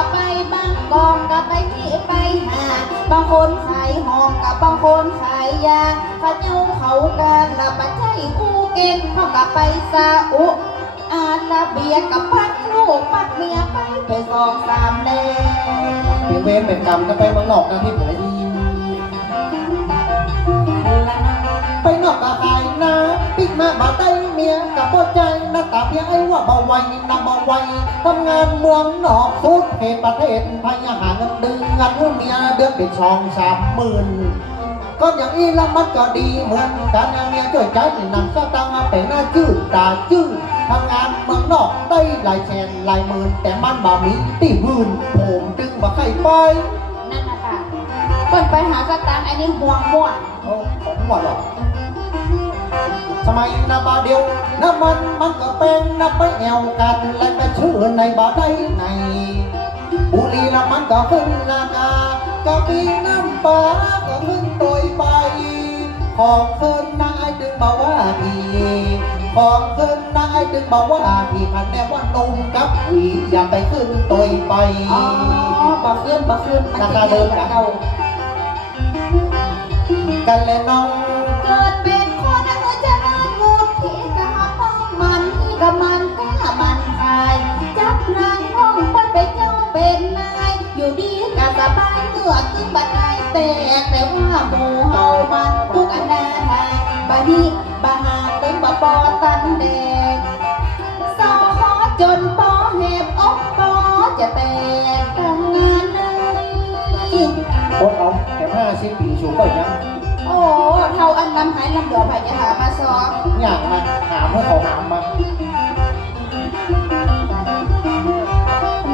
กับไปบางกองกับไปที่ไปหา บางคนขายหอมกับบางคนขายยาข้าเจ้าเขากันละปัจจัยกูเก่งเขากับไปซาอุอาลาเบียกับพักลูกพักเมียไปไปสองสามแดงเป็นเวรเป็นกรรมจะไปเมืองนอกนะที่ผมได้ยินไปนอกกับใครนะปิกมาบาได้ มียกับพ่อใจนะตาเพียงไอ้ว่าเบาไวนะเบาไวทำงานเมืองนอกสุดเหตุประเทศพยหาเงินเดือนเมียเดือนเป็นสองสามหมื่นก็อย่างนี้ล้วมันก็ดีเหมือนกันนเมียช่วยใจนำสตังค์มาเป็นหน้าจืดตาจืดทำงานเมืองนอกได้หลายแสนหลายหมื่นแต่มันบ่มีตีพื้นผมจึงบ่ใครไปนั่นนะคะเป็นไปหาสตางค์อันนี้ห่วงม่วนโอ้ผมว่าหรอ สมัยนาบาเดียวน้ำมันมันก็เป็นน้ำไปแอวกันและไปชื่อในบาได้ในบุรีน้ำมันก็ขึ้นราคากะปีน้ำปลาก็ขึ้นโดยไป ของเพิ่นนายดึงมาว่าพี่ของเพิ่นนายดึงมาว่าพี่คันแน่ว่านุ่มกับผีอย่าไปขึ้นตัวไปอ๋อบ่ขึ้นบ่ขึ้นมันราจะคาเดิมเก่นะเก่ากันและน้อง หมู่เฮามันทุกอนาถาบานี้บาหาตึงบ่ปอตันแดงสอขอจนปอเห็บอกปอจะแตกทำงานเลยโคตรเอาแค่ห้าสิบปีสูงก็ยังโอ้เท่าอันน้ำหายลำเหลือไผ่จะหามาซออยากมาหามเพื่อเขาหามมา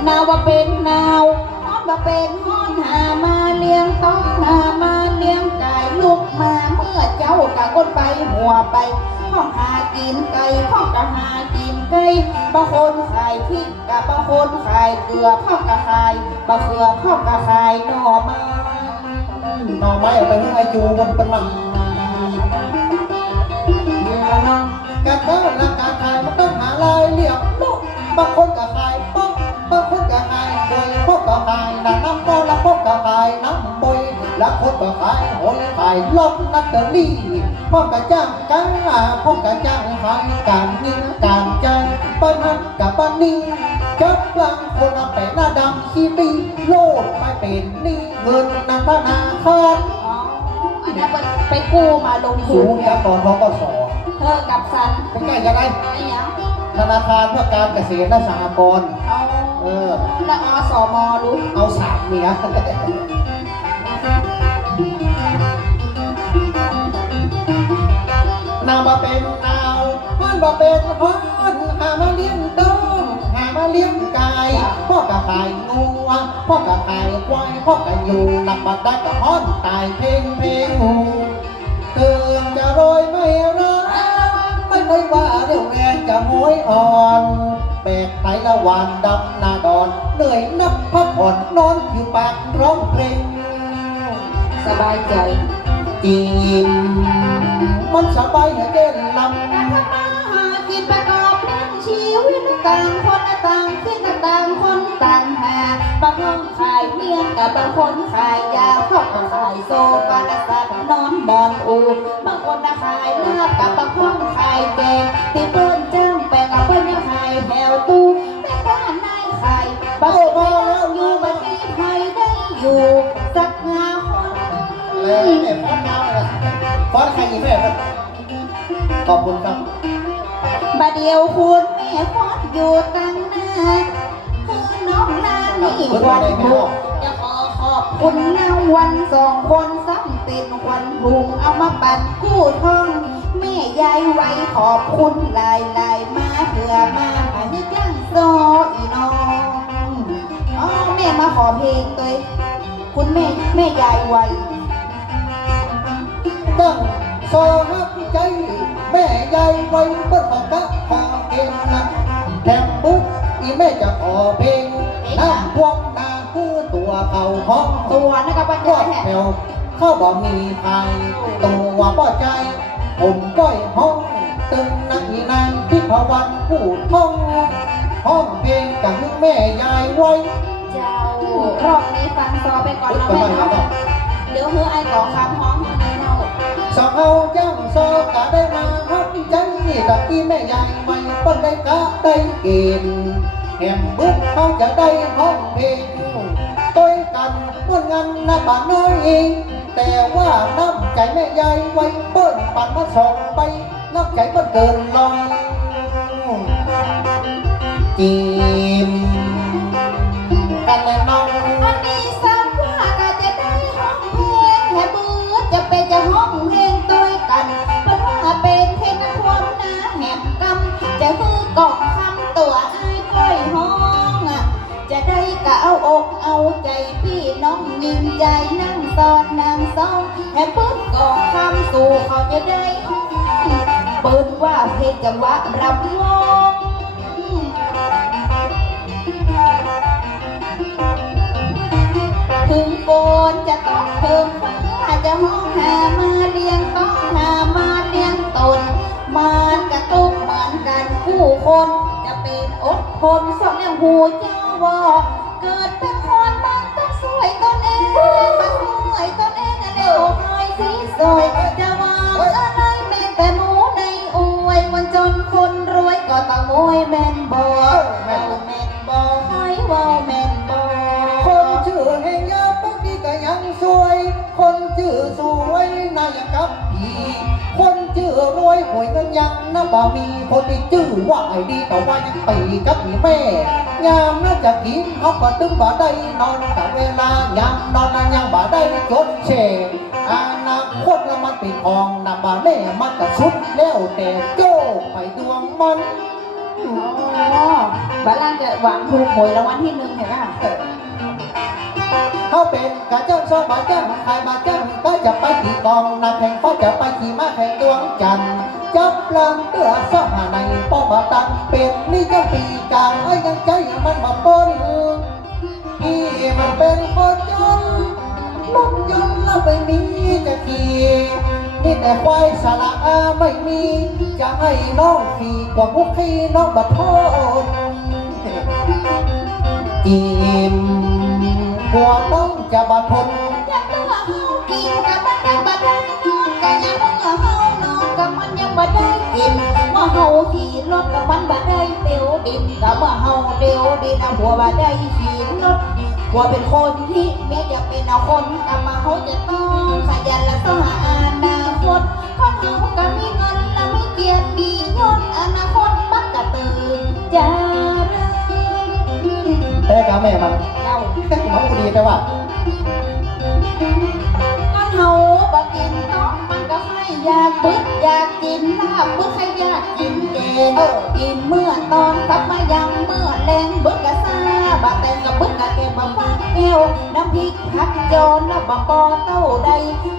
นาวว่าเป็นนาว ฮอนว่าเป็นฮอนหามาเลี้ยงต้องหามาเลี้ยงไก่ลูกมาเมื่อเจ้ากะก้นไปหัวไปพ่อหากินไก่พ่อกะหากินไก่บางคนขายพริกกับบางคนขายเกลือพ่อกะขายบะเขือพ่อกะขายหน่อไม้หน่อไม้เอาไปให้อจูบนเป็นมันการค้าและการขายมันต้องหารายเรียบลูกบางคนก็ขาย ขายน้ำน้ำโตและพวกก็ขายน้ำบอยและคนก็ขายโหนขายลบนัตเตอรี่พวกก็จ้างกันพวกก็จ้างขายการนี้การใจปัญหากับปันนี้จับลางคนเอาแต่หน้าดำขี้ตีโลดไม่เป็นนี่เงินนำธนาคารอ๋ออันนั้นไปกู้มาลงทุสูนงจากตอนทกสเธอกับสันเป็นไงยังไงอ้หยังธนาคารเพื่อการเกษตรและสหกรณ์ เอาเออและอสมรู้ เอาสามเมียนาวมาเป็นนาวมันมาเป็นฮอนหามาเลี้ยงต้มหามาเลี้ยงไก่พ่อกะขายงัวพ่อกะขายควายพ่อกะอยู่นับบัดได้กะฮ้อนตายเพลงเพลงหูเตือนจะโรยไม่รักไม่เคยว่าเรี่ยวแงจะโมยอ่อน แบกไปละวันดำนาดอน เหนื่อยนับพักผ่อนนอนอยู่ปากร้องเพลง สบายใจจีนมันสบายเหลือเกินลการทำมาหากินประกอบเลี้ยงชีวิตต่างคนต่างคิดต่างคนต่างหาบางคนขายเมียกับบางคนขายยาเขาก็ขายโซฟาและสัตว์นอนบอนอูบางคนน่ะขายลาบกับบางคนขายแกง ใครอีกแม่ครับขอบคุณครับบาเดียวคุณแม่ฟอดอยู่ตั้งหน้าคือน้องนานี่วันบุกจะขอขอบคุณนาวันสองคนซ้ำเป็นควันบุงเอามาปั่นกู้ทอง แม่ยายไว้ขอบคุณหลายหลายมาเพื่อมาหาให้จ้างโซอีน้องอ๋อแม่มาขอเพลงตัวคุณแม่แม่ยายไว้ตั้ง โซฮับใจ แม่ใหญ่ไว้บนของกะขอเองนะแถมปุ๊บอีแม่จะขอเพลงน้ำพวงนาคือตัวเขาห้องตัวนะครับปัญก็ญาแท้แถวเข้าบ่มีใครตัวป้อใจ ผมก้อยห้องตึงนักอีนางพิพวันพูดห้องห้องเพลงกับแม่ยายไว้ เจ้ารอบนี้ฟังซอไปก่อนเนาะแม่ สองเอาจ้างโซกะได้มาฮับใจตะกี้แม่ใหญ่ไม่ป้นได้กะได้เกณฑ์แหมบึ้งเขาจะได้ห้องเพลงต้อยกันเมื่องานนะป่าน้อยเองแต่ว่าน้ำใจแม่ใหญ่ไว้เปิ้นปันมาสองไปน้ำใจเปิ้นเกินลอยจี เปิดว่าเพลงจังหวะรำวงถึงโกนจะต้องเพิ่มฟ้าจะห้องหามาเลี้ยงต้องหามาเลี้ยงตนมานกระตุกมือนกันคู่คน จะเป็นอดทนสองเลี้ยงหูเจ้าวอเกิดเป็นคนมันต้องสวยตนเองมาสวยตนเองเร็วหายสีสวยจะ ต้องมวยแมนบอแม่นแมนบอห้เว่าแมนบอคนชื่อเฮงยาปุ๊กนี่ก็ยังสวย คนชื่อสวยน่ายังกับผีคนชื่อรวยหวยเงินยังน่าบ่มีคนที่ชื่อว่าไอ้ดีแต่ว่ายังปีกับมีแม่ยามน่าจะกินเขาก็ตึงบ่ได้นอนแต่เวลายามนอนน่ะยังบ่ได้จดเชอนาคตละมันเป็นทองน่ะบ่แน่มันก็สุดแล้วแต่โจ้ไปดวงมัน อ๋อบาลานจะหวังถูกหวยรางวัลที่หนึ่งเห็นป่ะเขาเป็นกระเจ้าชอบบาเจ้างใครมาจ้าก็จะไปขี่กองนักแข่งก็จะไปขี่ม้าแข่งดวงจันทร์จับลังเตือสอหาในป้อบาตังเป็นนี่เจ้าปีกางไอ้ยังใจมันมาปนที่มันเป็นคนจนรถยนแล้วไม่มีจะขี่นี่แต่ควายสาระไม่มี จะให้น้องขี่กว่าพวกขี่น้องบัดโทษอิ่มกลัวน้องจะบาดทนอยากรู้ว่าเฮากินกับมันยังบ่ได้นอนแต่อยากรู้ว่าเฮานอนกับมันยังบ่ได้กินว่าเฮาขี่รถกับมันบ่ได้เตียวดินกับว่าเฮาเตียวดินเอาหัวบ่ได้ขี่รถหัวเป็นคนที่แม้จะเป็นเอาคนกลับมาเฮาจะต้องขยันและต้องหาอาคต ม่มันเจ้าน้องดีแต่ว่าอันเฮาบ่กินต้องมันก็ให้อยากบึกอยากกินลาบบึกให้อยากกินเกงกินเมื่อตอนกลับมายังเมื่อแรงบึกกะซาบะแต่งกับบึกกะเก็บมาฟังแก้วน้ำพริกผักโจรแล้วบะปอเต้าใด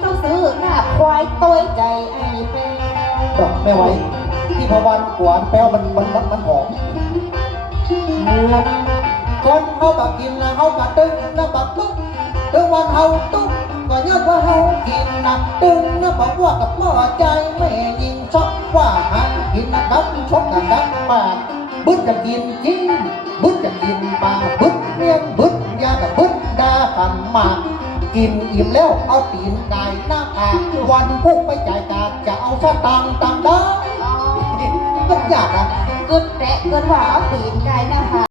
ต้องซื้อลาบควายตัวใจไอ้แป้บอกแม่ไว้ที่พะวันกวนแป้วมันมันมันมันหอม คนเขาบักกินแล้วเขาบักตึ้งนะบักตุ๊กถึงวันเขาตุ๊กก็ยอดว่าเขากินนะตึ้งนะบอกว่ากับพ่อใจแม่ยิงชอบว่าหันกินนะครับชกกันดักปากบึ้ดจะกินจริงบึ้ดจะกินปลาบึ้ดเมียงบึ้ดยากับบึ้ดดาขันหมากกินอิ่มแล้วเอาตีนไก่หน้าผากวันพุกไปจ่ายกาดจะเอาสตางค์ตังค์ได้ก็อยากอะกึดแตะกึดว่าเอาตีนไก่หน้าผาก